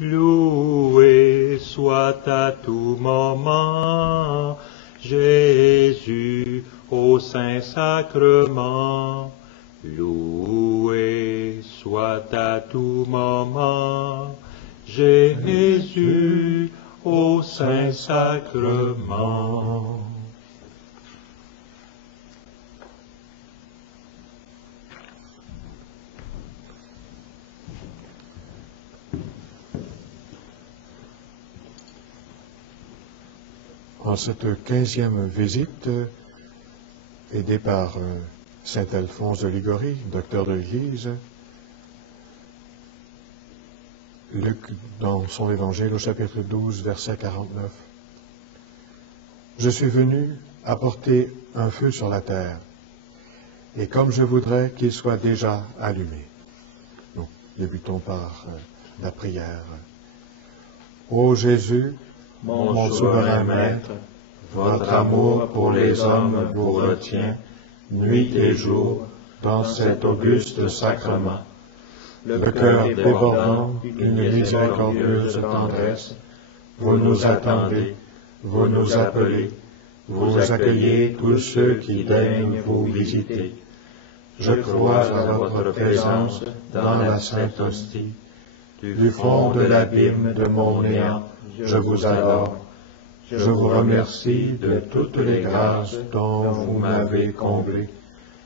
Loué soit à tout moment Jésus au Saint-Sacrement. Loué soit à tout moment Jésus au Saint-Sacrement. En cette 15e visite, aidé par saint Alphonse de Ligorie, docteur de l'Église, Luc, dans son évangile au chapitre 12, verset 49, « Je suis venu apporter un feu sur la terre, et comme je voudrais qu'il soit déjà allumé. » Nous débutons par la prière. Ô Jésus, Mon souverain Maître, votre amour pour les hommes vous retient, nuit et jour, dans cet auguste sacrement. Le cœur débordant d'une miséricordieuse tendresse, vous nous attendez, vous nous appelez, vous accueillez tous ceux qui daignent vous visiter. Je crois à votre présence dans la Sainte Hostie. Du fond de l'abîme de mon néant, je vous adore. Je vous remercie de toutes les grâces dont vous m'avez comblé,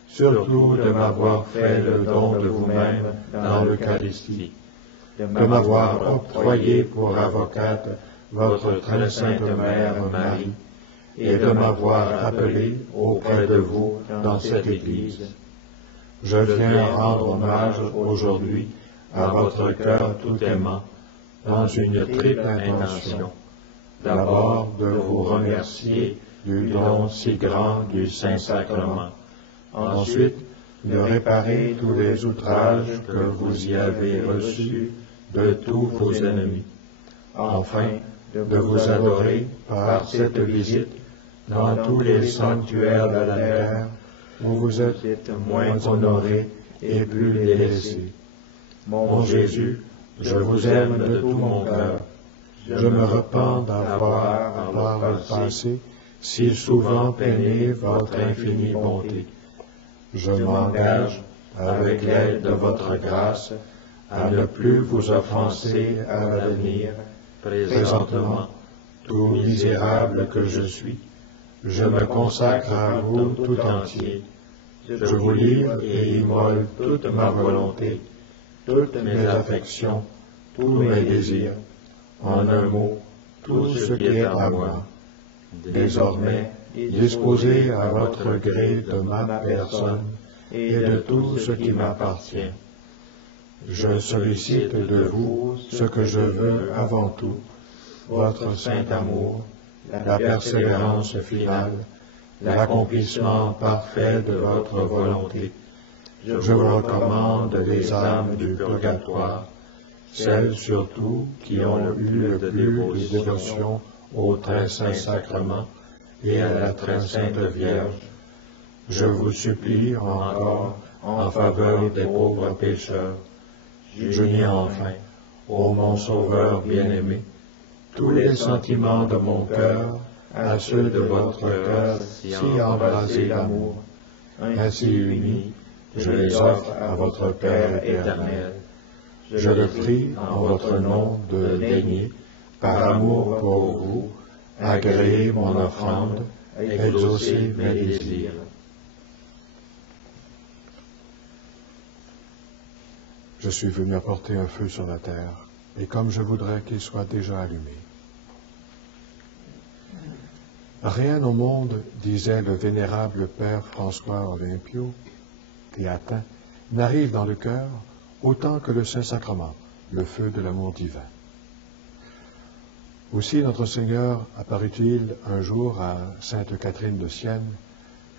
surtout de m'avoir fait le don de vous-même dans l'Eucharistie, de m'avoir octroyé pour avocate votre très sainte Mère Marie, et de m'avoir appelé auprès de vous dans cette Église. Je viens rendre hommage aujourd'hui à votre cœur tout aimant, dans une triple intention. D'abord, de vous remercier du don si grand du Saint-Sacrement. Ensuite, de réparer tous les outrages que vous y avez reçus de tous vos ennemis. Enfin, de vous adorer par cette visite dans tous les sanctuaires de la terre où vous êtes moins honorés et plus délaissés. Mon Jésus, je vous aime de tout mon cœur. Je me repens d'avoir, par le passé, si souvent peiné votre infinie bonté. Je m'engage, avec l'aide de votre grâce, à ne plus vous offenser à l'avenir. Présentement, tout misérable que je suis, je me consacre à vous tout entier. Je vous livre et immole toute ma volonté, toutes mes affections, tous mes désirs, en un mot, tout ce qui est à moi. Désormais, disposez à votre gré de ma personne et de tout ce qui m'appartient. Je sollicite de vous ce que je veux avant tout, votre saint amour, la persévérance finale, l'accomplissement parfait de votre volonté. Je vous recommande les âmes du purgatoire, celles surtout qui ont eu le plus de dévotion au très saint sacrement et à la très sainte Vierge. Je vous supplie encore en faveur des pauvres pécheurs. J'unis enfin, ô mon Sauveur bien-aimé, tous les sentiments de mon cœur à ceux de votre cœur si embrasé d'amour. Ainsi unis, je les offre à votre Père éternel. Je le prie en votre nom de daigner, par amour pour vous, agréer mon offrande, exaucer mes désirs. Je suis venu apporter un feu sur la terre, et comme je voudrais qu'il soit déjà allumé. Rien au monde, disait le vénérable père François Olympio, théatin, n'arrive dans le cœur autant que le Saint-Sacrement, le feu de l'amour divin. Aussi notre Seigneur apparut-il un jour à Sainte Catherine de Sienne,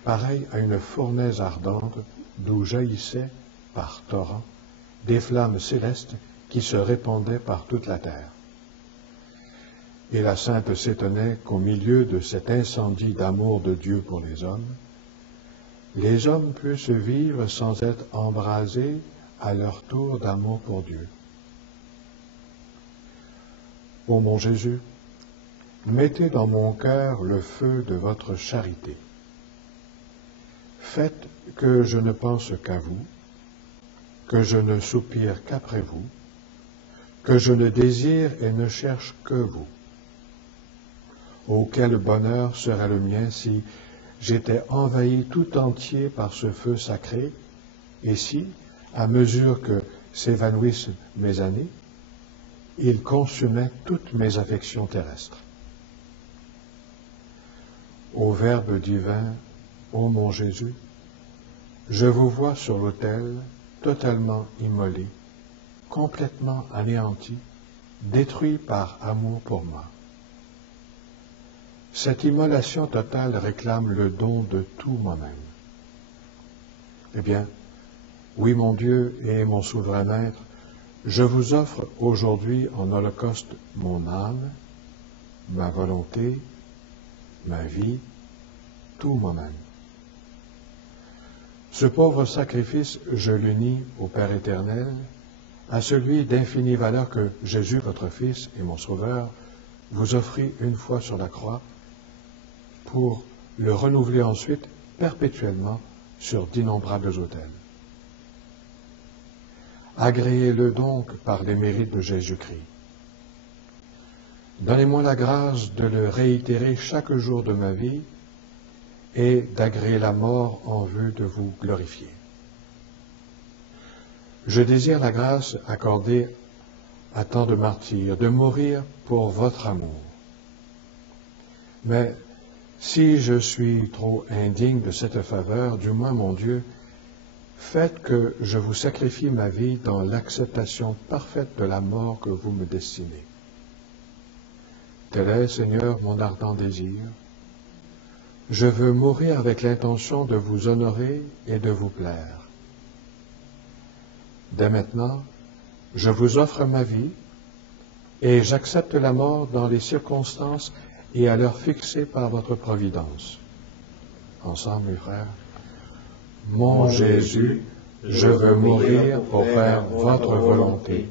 pareil à une fournaise ardente d'où jaillissaient, par torrents, des flammes célestes qui se répandaient par toute la terre. Et la sainte s'étonnait qu'au milieu de cet incendie d'amour de Dieu pour les hommes puissent vivre sans être embrasés à leur tour d'amour pour Dieu. Ô mon Jésus, mettez dans mon cœur le feu de votre charité. Faites que je ne pense qu'à vous, que je ne soupire qu'après vous, que je ne désire et ne cherche que vous. Oh, quel bonheur serait le mien si j'étais envahi tout entier par ce feu sacré, et si, à mesure que s'évanouissent mes années, il consumait toutes mes affections terrestres. Ô Verbe divin, ô mon Jésus, je vous vois sur l'autel, totalement immolé, complètement anéanti, détruit par amour pour moi. Cette immolation totale réclame le don de tout moi-même. Eh bien, oui, mon Dieu et mon souverain Maître, je vous offre aujourd'hui en holocauste mon âme, ma volonté, ma vie, tout moi-même. Ce pauvre sacrifice, je l'unis au Père éternel, à celui d'infinie valeur que Jésus, votre Fils et mon Sauveur, vous offrit une fois sur la croix, pour le renouveler ensuite perpétuellement sur d'innombrables autels. Agréez-le donc par les mérites de Jésus-Christ. Donnez-moi la grâce de le réitérer chaque jour de ma vie et d'agréer la mort en vue de vous glorifier. Je désire la grâce accordée à tant de martyrs, de mourir pour votre amour. Mais si je suis trop indigne de cette faveur, du moins, mon Dieu, faites que je vous sacrifie ma vie dans l'acceptation parfaite de la mort que vous me destinez. Tel est, Seigneur, mon ardent désir. Je veux mourir avec l'intention de vous honorer et de vous plaire. Dès maintenant, je vous offre ma vie et j'accepte la mort dans les circonstances et à l'heure fixée par votre providence. Ensemble, mes frères, mon Jésus, je veux mourir pour faire votre volonté.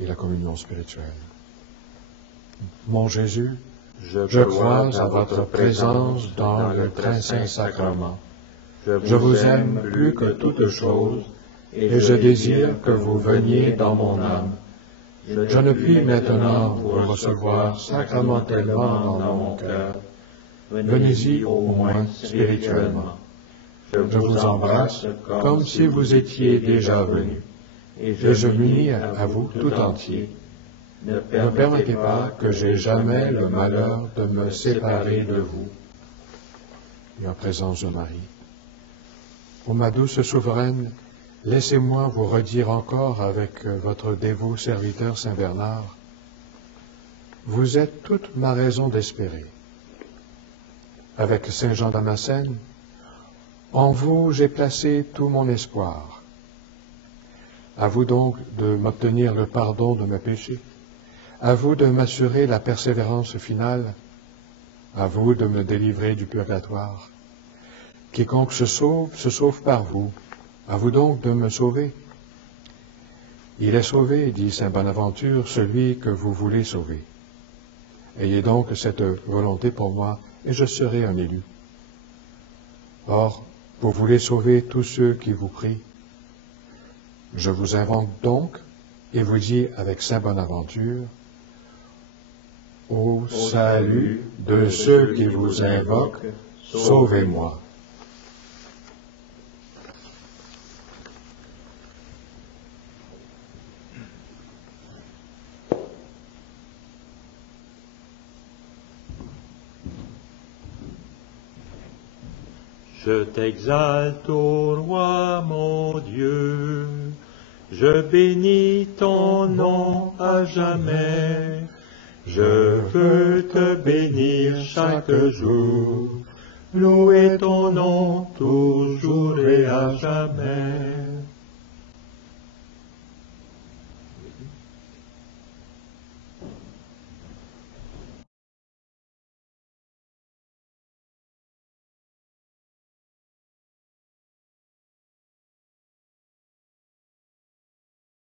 Et la communion spirituelle. Mon Jésus, je crois à votre présence dans le très saint sacrement. Je vous aime plus que toute chose et je désire que vous veniez dans mon âme. Je ne puis maintenant vous recevoir sacramentellement dans mon cœur. Venez-y au moins spirituellement. Je vous embrasse comme si vous étiez déjà venu, et je m'unis à vous tout entier. Ne permettez pas que j'aie jamais le malheur de me séparer de vous. Et en présence de Marie. Ô ma douce souveraine, laissez-moi vous redire encore avec votre dévot serviteur Saint Bernard, vous êtes toute ma raison d'espérer. Avec Saint Jean Damascène, en vous j'ai placé tout mon espoir. À vous donc de m'obtenir le pardon de mes péchés, à vous de m'assurer la persévérance finale, à vous de me délivrer du purgatoire. Quiconque se sauve par vous. À vous donc de me sauver. Il est sauvé, dit saint Bonaventure, celui que vous voulez sauver. Ayez donc cette volonté pour moi, et je serai un élu. Or, vous voulez sauver tous ceux qui vous prient. Je vous invoque donc, et vous dis avec saint Bonaventure, ô salut de ceux qui vous invoquent, sauvez-moi. Je t'exalte, ô roi mon Dieu, je bénis ton nom à jamais. Je veux te bénir chaque jour, louer ton nom toujours et à jamais.